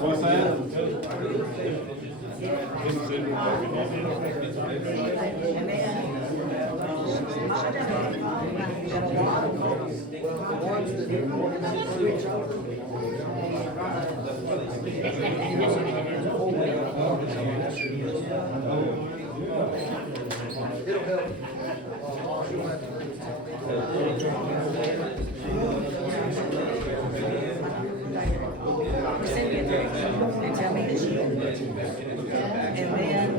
What's that? Send me a text and tell me that you and then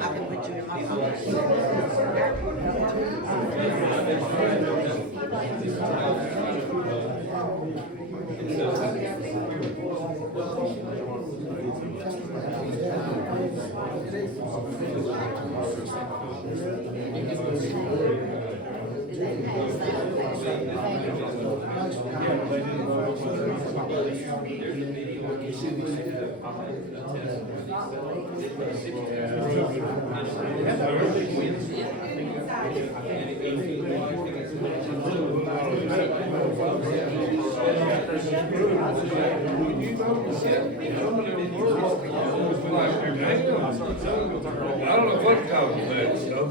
I can put you in my phone. I don't know what causes that stuff.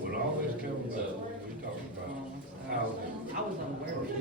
When all this comes up, we talk about housing. I was unaware of it.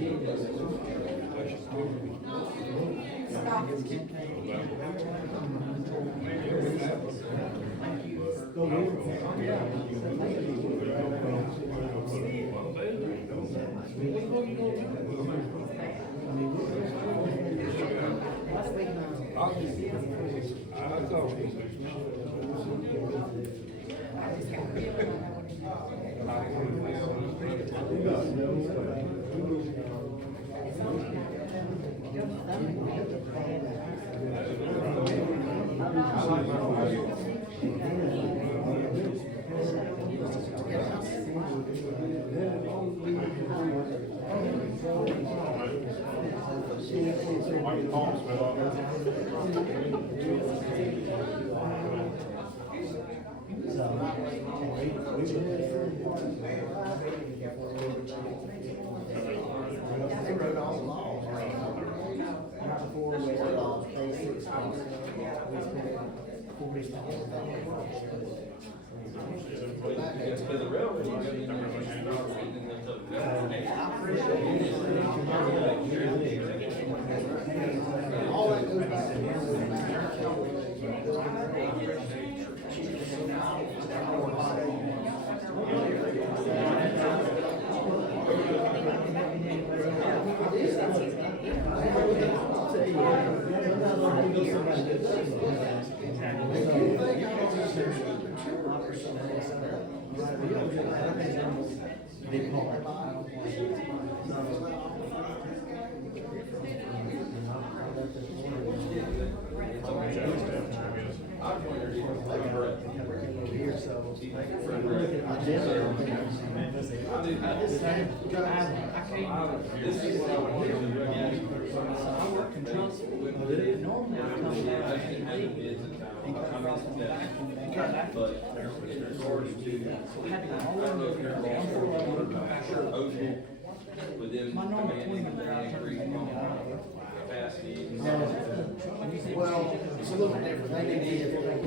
Well, it's a little bit different. They do.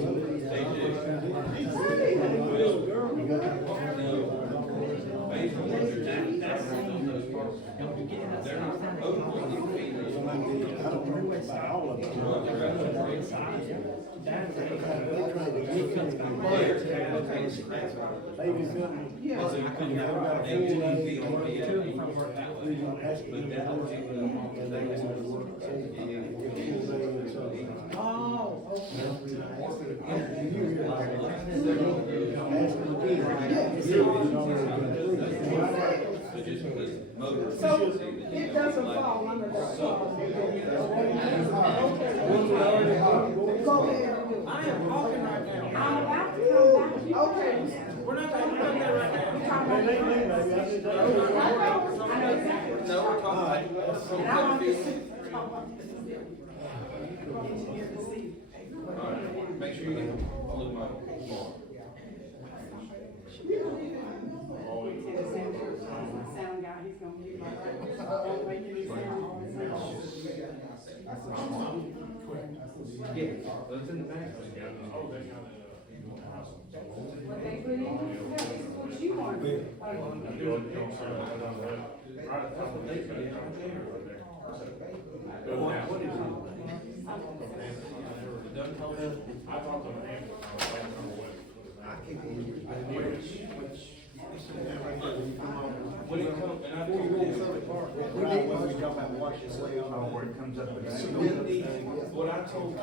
So it doesn't fall under that. Go ahead. I am talking right now. I'm about to come back. Okay. We're not talking about that right now. exactly. No, we're talking about. And I want this. Alright, make sure you get a little more. Sound guy, he's gonna get my, make any sound. Yeah, that's in the back. What they put in, what you want. When it comes, and I told you, Where it comes up with that. what I told, I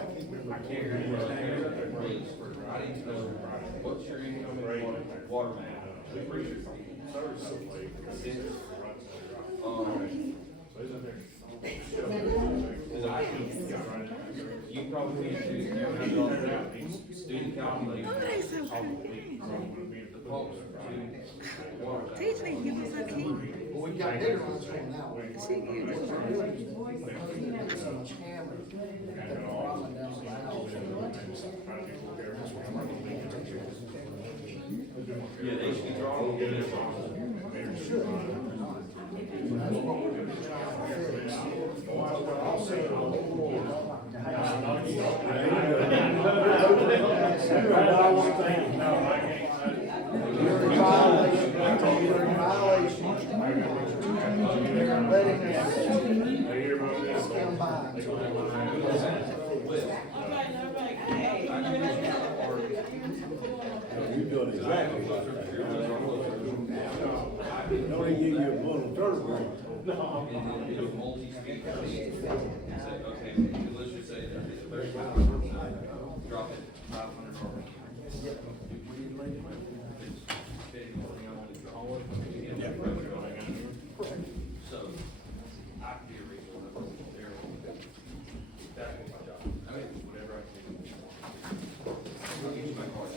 can't remember his name, I need to know, what's your income and water man? You probably can't do it, student calculator. Oh, they so pretty. Teach me, give me some key. Well, we got bigger ones coming out. She is. So much hammer. They're rolling down the aisle. Yeah, they should be drawing. You're in violation. You're in violation. Letting us come by. You're doing exactly what no, they give you a little third grade. Multi-speed. Okay, let's just say that it's a very drop it 500. So, I can be a resource. That's my job. I mean, whatever I can. I'll give you my card.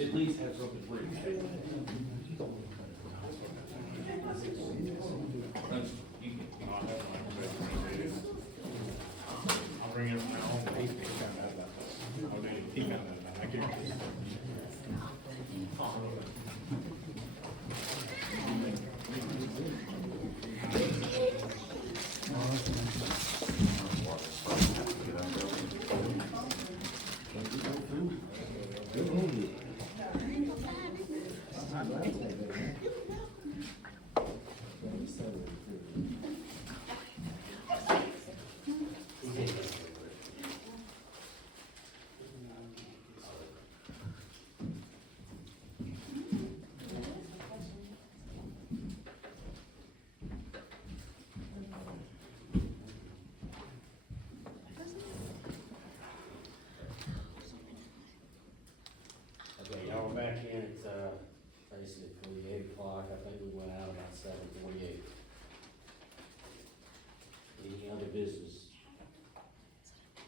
At least have something free. That's, you can. I'll bring it from my own. He found out about that. Oh, he found out about it. I give it to him. Okay, y'all are back in at, basically 8 o'clock, I think we went out about 7:48. Any other business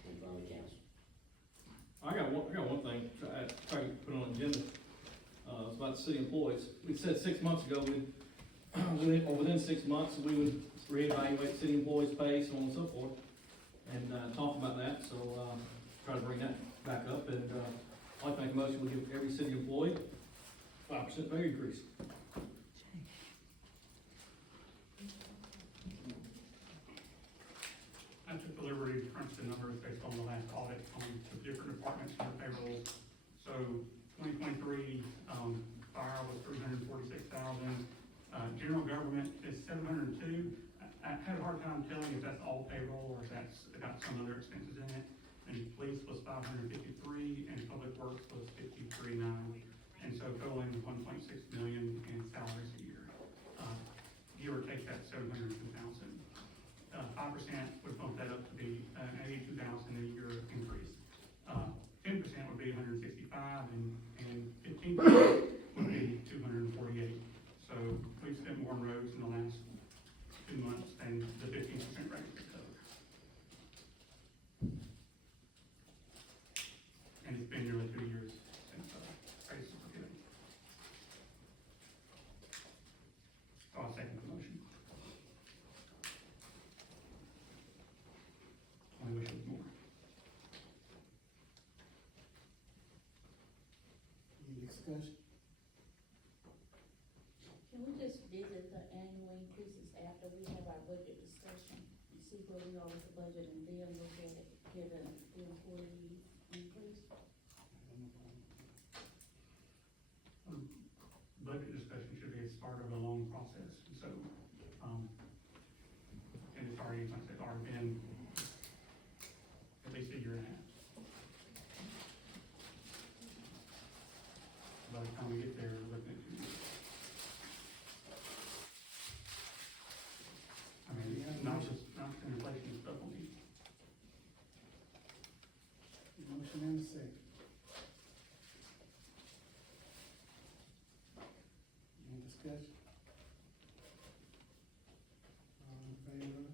in front of the council? I got one thing, I tried to put on an agenda, it's about city employees. We said 6 months ago, or within 6 months, we would reevaluate city employees' pay, so on and so forth, and, talk about that, so, try to bring that back up, and, I'd like to make a motion, we give every city employee 5% pay increase. I took the liberty to crunch the numbers based on the last audit on the different departments and their payroll. So 2023, fire was 346,000. General government is 702. I had a hard time telling if that's all payroll or if that's got some other expenses in it. And police was 553 and public works was 53.9. And so totaling 1.6 million in salaries a year. Give or take that 702,000. 5% would bump that up to be an 82,000 a year increase. 10% would be 165 and 15% would be 248. So we've spent more on roads in the last 2 months than the discussion? Can we just visit the annual increases after we have our budget discussion? And see where we are with the budget and then look at it, give the employee increase? Budget discussion should be a start of a long process, so, and it's already, like I said, already been at least a year and a half. By the time we get there, we're looking at 2 years. I mean, not just inflation stuff on these. Motion and a second. Any discussion? All in favor?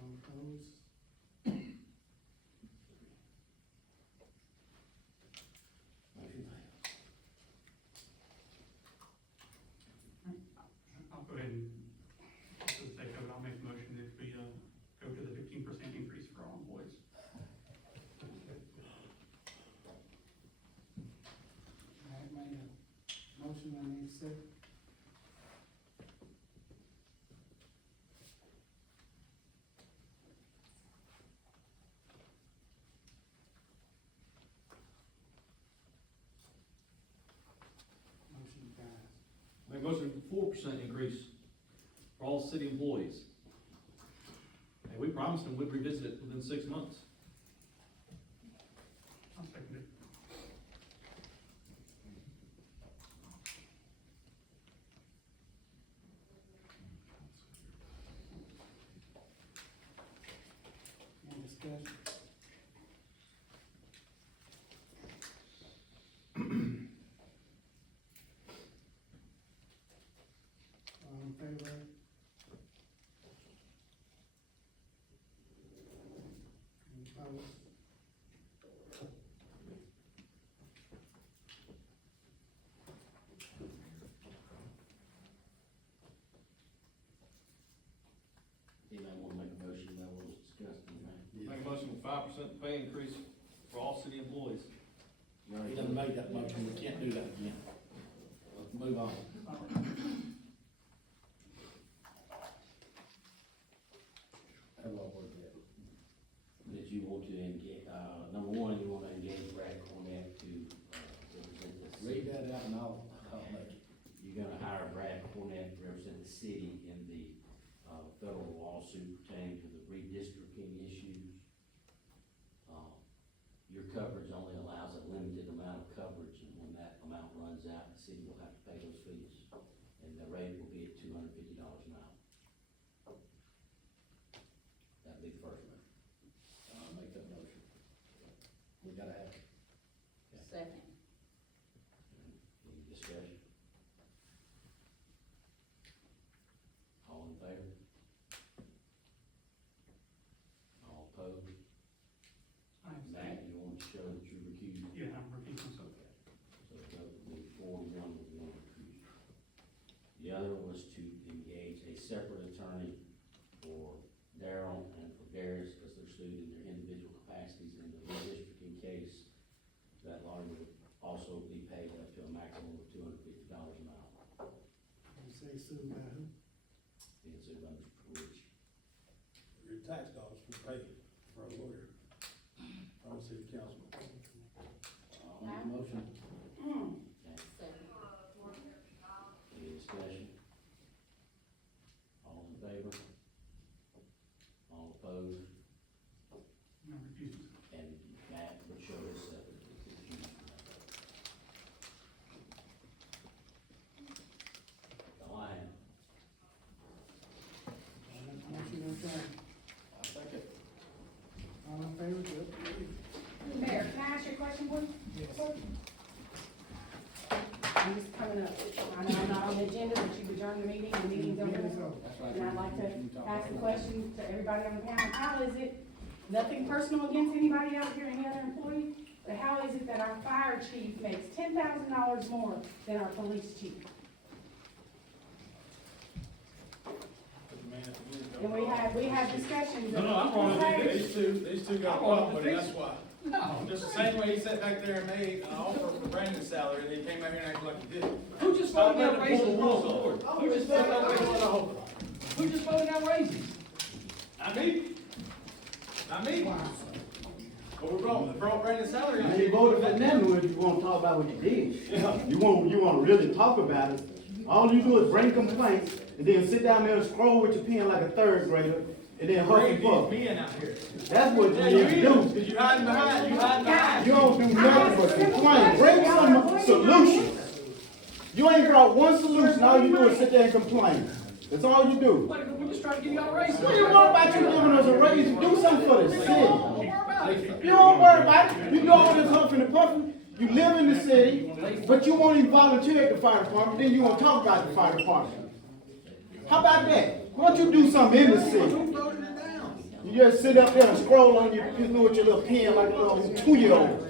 All opposed? Motion fails. I'll go ahead and, for the sake of it, I'll make a motion that we, go to the 15% increase for all employees. All right, made a motion, I need a second. Motion passed. Make a motion for 4% increase for all city employees. And we promised them we'd revisit it within 6 months. I'll second it. Any discussion? All in favor? Any opposed? You might wanna make a motion that was discussed tonight. Make a motion for 5% pay increase for all city employees. He done made that motion, we can't do that again. Let's move on. How about what that? That you want to engage, number one, you wanna engage Brad Cornett to, represent the city. Read that out and I'll make it. You're gonna hire Brad Cornett to represent the city in the, federal lawsuit pertaining to the redistricting issues. Your coverage only allows a limited amount of coverage, and when that amount runs out, the city will have to pay those fees. And the rate will be at $250 an hour. That'd be the first one. Make that motion. We gotta have it. Second. Any discussion? All in favor? All opposed? I abstain. Matt, you want to show that you recused? Yeah, I'm repeating myself. So the vote will be 4-1 with one recused. The other was to engage a separate attorney for Darrell and for Darius, because they're sued in their individual capacities in the redistricting case. That lawyer would also be paid up to a maximum of $250 an hour. You say sued by who? Being sued by Mr. Rich. Your tax dollars were paid for a lawyer, from a city councilman. Make a motion. Okay. Second. Any discussion? All in favor? All opposed? I'm recusing myself. And Matt would show his separate recused from that vote. All I have. Motion and a second. I second. All in favor, good? Mayor, can I ask you a question, please? Yes. I'm just coming up, I know I'm not on the agenda, but you adjourned the meeting, the meeting's over. Meeting's over. That's right. And I'd like to ask a question to everybody on the panel, how is it, nothing personal against anybody out here, any other employee, but how is it that our fire chief makes $10,000 more than our police chief? Put the And we had discussions. No, I'm wrong. Okay. These two got a problem with it, that's why. Just the same way he sat back there and made an offer for Brandon's salary, and he came out here and acted like he did. Who just Stop voted down letting him raises? pull the rules on. Who just voted down raises? Who just voted down raises? Not me. Not me. But we brought Brandon's salary. And you voted for them, if you wanna talk about what you did. You wanna really talk about it. All you do is bring complaints, and then sit down there and scroll with your pen like a third grader, and then huff and puff. Men out here. That's what Yeah, you you need to is, do. because you hiding behind. You don't do nothing but complain. Bring some solutions. You ain't brought one solution, all you do is sit there and complain. That's all you do. We're just trying to give y'all raises. What do you want about you giving us a raise? Do something for the city. Don't worry about it. You don't worry about it. You do all this huffing and puffing. You live in the city, but you won't even volunteer at the fire department, then you won't talk about the fire department. How about that? Why don't you do something in the city? You just sit up there and scroll on your, with your little pen like a little 2-year-old.